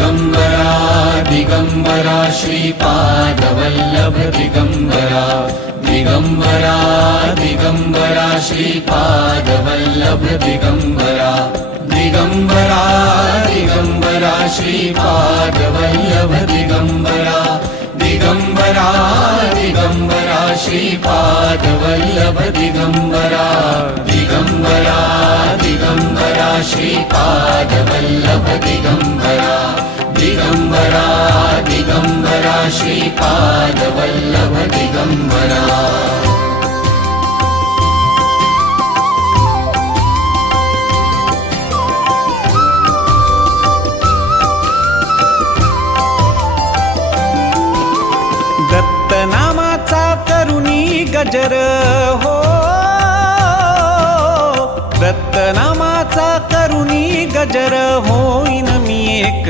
दिगंबरा दिगंबरा श्रीपादवल्लभ दिगंबरा दिगंबरा दिगंबरा श्रीपादवल्लभ दिगंबरा दिगंबरा दिगंबरा श्रीपादवल्लभ दिगंबरा दिगंबरा दिगंबरा श्रीपादवल्लभ दिगंबरा दिगंबरा दिगंबरा श्रीपादवल्लभ दिगंबरा दिगंबरा दिगंबरा श्रीपादवल्लभ दिगंबरा दत्तनामाचा करुणी गजर हो, दत्तनामाचा करुणी गजर होईन मी